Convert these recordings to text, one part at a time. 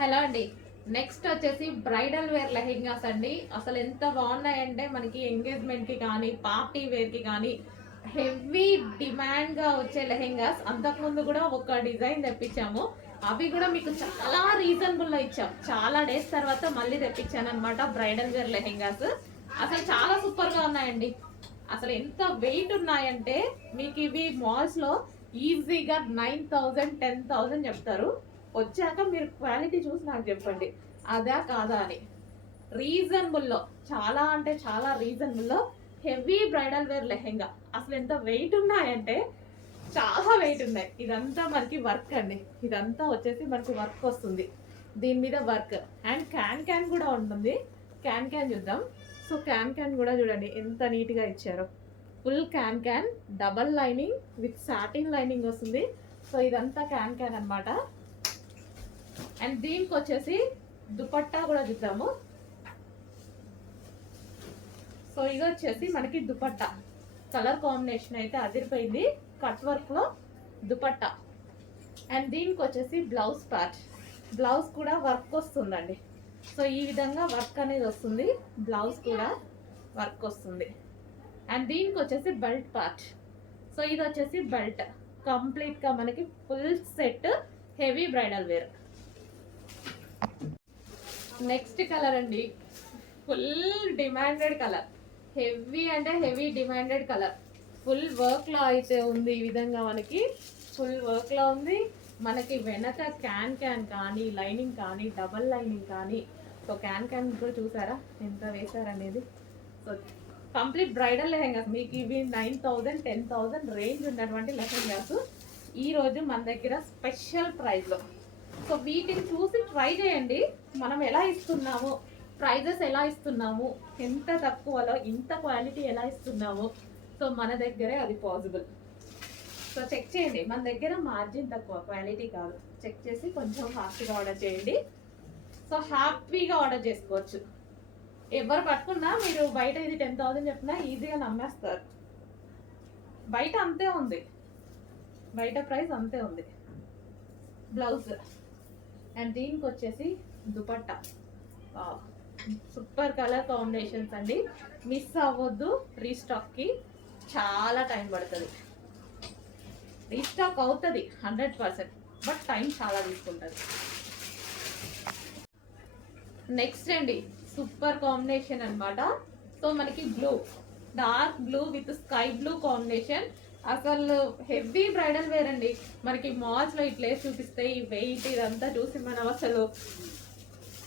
Hello అండి. Next వచ్చేసి bridal wear lehengas అండి. అసలు ఎంత బాగున్నాయంటే మనకి ఎంగేజ్మెంట్కి కానీ పార్టీ వేర్కి కానీ హెవీ డిమాండ్గా వచ్చే లెహెంగాస్. అంతకుముందు కూడా ఒక డిజైన్ తెప్పించాము, అవి కూడా మీకు చాలా రీజనబుల్లో ఇచ్చాం. చాలా డేస్ తర్వాత మళ్ళీ తెప్పించాను అనమాట బ్రైడల్ వేర్ లెహెంగాస్. అసలు చాలా సూపర్గా ఉన్నాయండి. అసలు ఎంత వెయిట్ ఉన్నాయంటే మీకు ఇవి మాల్స్లో ఈజీగా 9,000 10,000 చెప్తారు. వచ్చాక మీరు క్వాలిటీ చూసి నాకు చెప్పండి అదా కాదా అని. రీజనబుల్లో, చాలా అంటే చాలా రీజనబుల్లో హెవీ బ్రైడల్ వేర్ లెహెంగా. అసలు ఎంత వెయిట్ ఉన్నాయంటే చాలా వెయిట్ ఉన్నాయి. ఇదంతా మనకి వర్క్ అండి. ఇదంతా వచ్చేసి మనకి వర్క్ వస్తుంది, దీని మీద వర్క్. అండ్ క్యాన్ కూడా ఉంటుంది. క్యాన్ చూద్దాం. సో క్యాన్ కూడా చూడండి ఎంత నీట్గా ఇచ్చారో. Full can double lining with satin lining వస్తుంది. సో ఇదంతా క్యాన్ అనమాట. అండ్ దీనికి వచ్చేసి దుపట్టా కూడా చూద్దాము. సో ఇది వచ్చేసి మనకి దుపట్టా కలర్ కాంబినేషన్ అయితే అదిరిపోయింది. కట్ వర్క్ లో దుపట్టా. అండ్ దీనికి వచ్చేసి బ్లౌజ్ పార్ట్. బ్లౌజ్ కూడా వర్క్ వస్తుందండి. సో ఈ విధంగా వర్క్ అనేది వస్తుంది, బ్లౌజ్ కూడా వర్క్ వస్తుంది. అండ్ దీనికి వచ్చేసి బెల్ట్ పార్ట్. సో ఇది వచ్చేసి బెల్ట్. కంప్లీట్గా మనకి full set heavy bridal wear. Next colour అండి, ఫుల్ డిమాండెడ్ కలర్. హెవీ అంటే హెవీ డిమాండెడ్ కలర్. ఫుల్ వర్క్లో అయితే ఉంది. ఈ విధంగా మనకి ఫుల్ వర్క్లో ఉంది. మనకి వెనక క్యాన్ కానీ లైనింగ్ కానీ డబల్ లైనింగ్ కానీ. సో క్యాన్ కూడా చూసారా ఎంత వేసారనేది. సో కంప్లీట్ బ్రైడల్ లెహెంగాస్ మీకు ఇవి 9,000 10,000 రేంజ్ ఉన్నటువంటి లెహెంగాస్ ఈరోజు మన దగ్గర స్పెషల్ ప్రైస్లో. సో వీటిని చూసి ట్రై చేయండి, మనం ఎలా ఇస్తున్నాము, ప్రైజెస్ ఎలా ఇస్తున్నాము, ఎంత తక్కువలో ఇంత క్వాలిటీ ఎలా ఇస్తున్నాము. సో మన దగ్గరే అది పాసిబుల్. సో చెక్ చేయండి, మన దగ్గర మార్జిన్ తక్కువ, క్వాలిటీ కాదు. చెక్ చేసి కొంచెం ఫాస్ట్గా ఆర్డర్ చేయండి. సో హ్యాపీగా ఆర్డర్ చేసుకోవచ్చు. ఎవరు పట్టుకున్నా మీరు బయట ఇది 10,000 చెప్పినా ఈజీగా నమ్మేస్తారు. బయట అంతే ఉంది, బయట ప్రైస్ అంతే ఉంది. బ్లౌజ్ అండ్ దీనికి వచ్చేసి దుపట్టా. సూపర్ కలర్ కాంబినేషన్స్ అండి. మిస్ అవ్వద్దు. రీస్టాక్కి చాలా టైం పడుతుంది. రీస్టాక్ అవుతుంది 100%, బట్ టైం చాలా తీసుకుంటుంది. నెక్స్ట్ అండి సూపర్ కాంబినేషన్ అనమాట. సో మనకి blue, dark blue with sky blue combination. అసలు హెవీ బ్రైడల్ వేర్ అండి. మనకి మాల్స్లో ఇట్లే చూపిస్తే ఈ వెయిట్ ఇదంతా చూసి మనం అసలు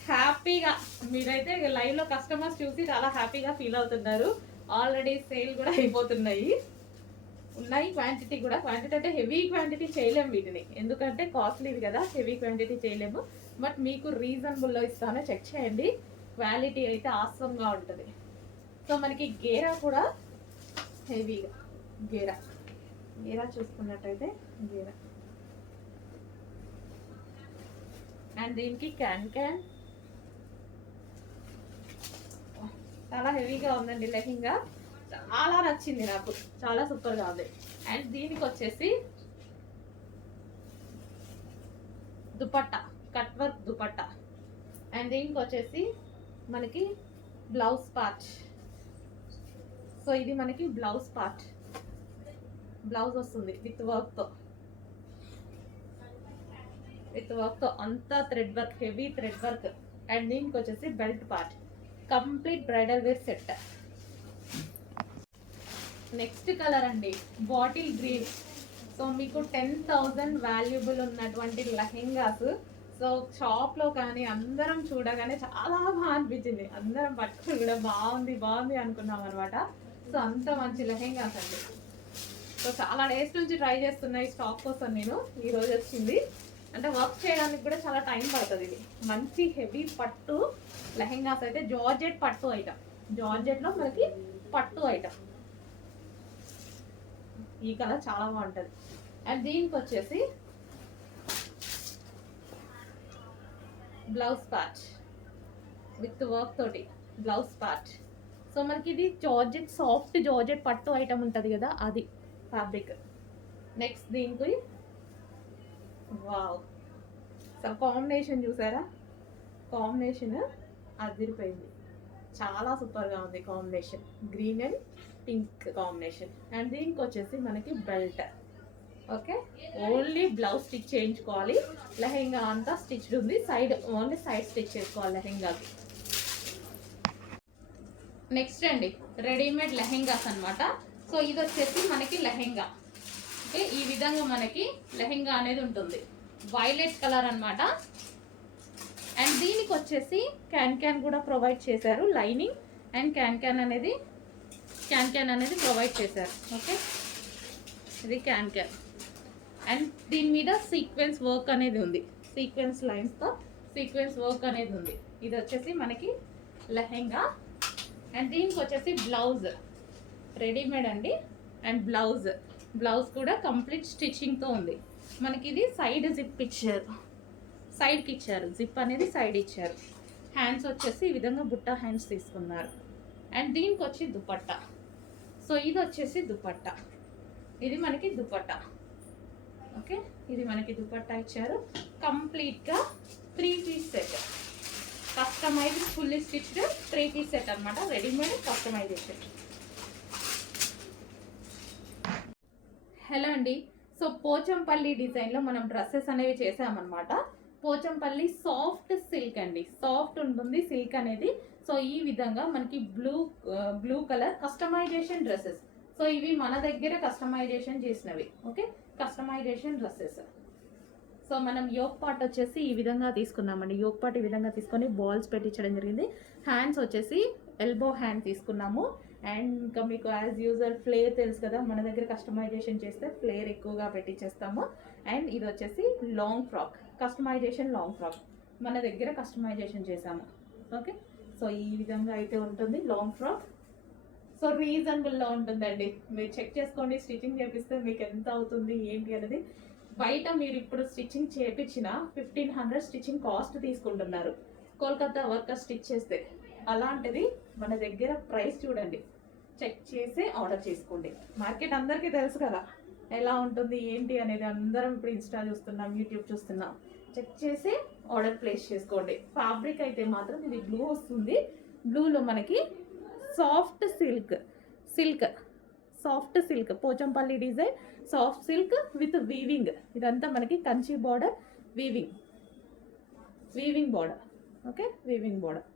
హ్యాపీగా, మీరైతే లైవ్లో కస్టమర్స్ చూసి చాలా హ్యాపీగా ఫీల్ అవుతున్నారు. ఆల్రెడీ సేల్ కూడా అయిపోతున్నాయి ఉన్నాయి. క్వాంటిటీ కూడా, క్వాంటిటీ అంటే హెవీ క్వాంటిటీ చేయలేము వీటిని, ఎందుకంటే కాస్ట్లీది కదా, హెవీ క్వాంటిటీ చేయలేము. బట్ మీకు రీజనబుల్లో ఇస్తానో చెక్ చేయండి. క్వాలిటీ అయితే ఆసంగా ఉంటుంది. సో మనకి గేరా కూడా హెవీగా, గేరా చూసుకున్నట్టయితే గేరా. అండ్ దీనికి క్యాన్ చాలా హెవీగా ఉందండి లెహంగా. చాలా నచ్చింది నాకు, చాలా సూపర్గా ఉంది. అండ్ దీనికి వచ్చేసి dupatta, cut work dupatta. And దీనికి వచ్చేసి మనకి బ్లౌజ్ పార్ట్. సో ఇది మనకి బ్లౌజ్ పార్ట్, బ్లౌజ్ వస్తుంది విత్ వర్క్తో అంతా thread work, heavy thread work. And దీనికి వచ్చేసి belt part. Complete bridal wear set. Next colour అండి బాటిల్ గ్రీన్. సో మీకు 10,000 వాల్యుబుల్ ఉన్నటువంటి లెహెంగాస్. సో షాప్లో కానీ అందరం చూడగానే చాలా బాగా అనిపించింది. అందరం పట్టుకుని కూడా బాగుంది అనుకున్నాం అనమాట. సో అంత మంచి లెహెంగాస్ అండి. సో చాలా డేస్ నుంచి ట్రై చేస్తున్నాయి స్టాక్ కోసం. నేను ఈరోజు వచ్చింది. అంటే వర్క్ చేయడానికి కూడా చాలా టైం పడుతుంది. ఇది మంచి హెవీ పట్టు లెహెంగాస్ అయితే, జార్జెట్ పట్టు ఐటమ్, జార్జెట్లో మనకి పట్టు ఐటమ్. ఈ కలర్ చాలా బాగుంటుంది. అండ్ దీనికి వచ్చేసి బ్లౌజ్ పార్ట్ విత్ వర్క్ తోటి బ్లౌజ్ పార్ట్. సో మనకి ఇది జార్జెట్, సాఫ్ట్ జార్జెట్ పట్టు ఐటమ్ ఉంటుంది కదా, అది ఫ్యాబ్రిక్. నెక్స్ట్ దీనికి వావ్, సో కాంబినేషన్ చూసారా కాంబినేషన్ అదిరిపోయింది, చాలా సూపర్గా ఉంది combination, green and pink combination. And దీనికి వచ్చేసి మనకి belt. Okay, only blouse stitch చేయించుకోవాలి, లెహెంగా అంతా స్టిచ్డ్ ఉంది, సైడ్ ఓన్లీ సైడ్ స్టిచ్ చేసుకోవాలి లెహెంగాకి. నెక్స్ట్ అండి రెడీమేడ్ లెహెంగాస్ అనమాట. సో ఇది వచ్చేసి మనకి లెహెంగా. ఓకే, ఈ విధంగా మనకి లెహెంగా అనేది ఉంటుంది, వైలెట్ కలర్ అనమాట. అండ్ దీనికి వచ్చేసి క్యాన్ కూడా ప్రొవైడ్ చేశారు, లైనింగ్ అండ్ క్యాన్ అనేది ప్రొవైడ్ చేశారు. ఓకే, ఇది క్యాన్. అండ్ దీని మీద సీక్వెన్స్ వర్క్ అనేది ఉంది, సీక్వెన్స్ లైన్స్తో సీక్వెన్స్ వర్క్ అనేది ఉంది. ఇది వచ్చేసి మనకి లెహెంగా. అండ్ దీనికి వచ్చేసి బ్లౌజ్ రెడీమేడ్ అండి. అండ్ బ్లౌజ్ కూడా కంప్లీట్ స్టిచ్చింగ్తో ఉంది. మనకి ఇది సైడ్ జిప్ ఇచ్చారు, సైడ్కి ఇచ్చారు, జిప్ అనేది సైడ్ ఇచ్చారు. హ్యాండ్స్ వచ్చేసి ఈ విధంగా బుట్ట హ్యాండ్స్ తీసుకున్నారు. అండ్ దీనికి వచ్చి దుపట్టా. సో ఇది వచ్చేసి దుపట్టా, ఇది మనకి దుపట్టా. ఓకే, ఇది మనకి దుపట్టా ఇచ్చారు, కంప్లీట్గా 3 piece set, customised fully stitched 3 piece set అనమాట, రెడీమేడ్ కస్టమైజేషన్. హలో అండి, సో పోచంపల్లి డిజైన్లో మనం డ్రెస్సెస్ అనేవి చేసామన్నమాట. పోచంపల్లి సాఫ్ట్ సిల్క్ అండి, సాఫ్ట్ ఉంటుంది సిల్క్ అనేది. సో ఈ విధంగా మనకి blue colour customisation dresses. So ఇవి మన దగ్గర కస్టమైజేషన్ చేసినవి. Okay, customisation dresses. సో మనం యోక్ పార్ట్ వచ్చేసి ఈ విధంగా తీసుకున్నామండి, యోక్ పార్ట్ ఈ విధంగా తీసుకొని బాల్స్ పెట్టించడం జరిగింది. హ్యాండ్స్ వచ్చేసి ఎల్బో హ్యాండ్ తీసుకున్నాము. అండ్ ఇంకా మీకు యాజ్ యూజువల్ ఫ్లేర్ తెలుసు కదా, మన దగ్గర కస్టమైజేషన్ చేస్తే ఫ్లేర్ ఎక్కువగా పెట్టించేస్తాము. అండ్ ఇది వచ్చేసి long frock, customisation long frock మన దగ్గర కస్టమైజేషన్ చేసాము. ఓకే, సో ఈ విధంగా అయితే ఉంటుంది లాంగ్ ఫ్రాక్. సో రీజనబుల్లో ఉంటుందండి, మీరు చెక్ చేసుకోండి, స్టిచ్చింగ్ చేపిస్తే మీకు ఎంత అవుతుంది ఏంటి అనేది. బయట మీరు ఇప్పుడు స్టిచ్చింగ్ చేయించిన 1500 స్టిచ్చింగ్ కాస్ట్ తీసుకుంటున్నారు కోల్కతా వర్కర్ స్టిచ్ చేస్తే. అలాంటిది మన దగ్గర ప్రైస్ చూడండి, చెక్ చేసి ఆర్డర్ చేసుకోండి. మార్కెట్ అందరికీ తెలుసు కదా ఎలా ఉంటుంది ఏంటి అనేది, అందరం ఇప్పుడు ఇన్స్టా చూస్తున్నాం, యూట్యూబ్ చూస్తున్నాం. చెక్ చేసి ఆర్డర్ ప్లేస్ చేసుకోండి. ఫ్యాబ్రిక్ అయితే మాత్రం ఇది బ్లూ వస్తుంది, బ్లూలో మనకి soft silk Pochampalli design, soft silk with weaving. ఇదంతా మనకి Kanchi border, weaving border. Okay, weaving border.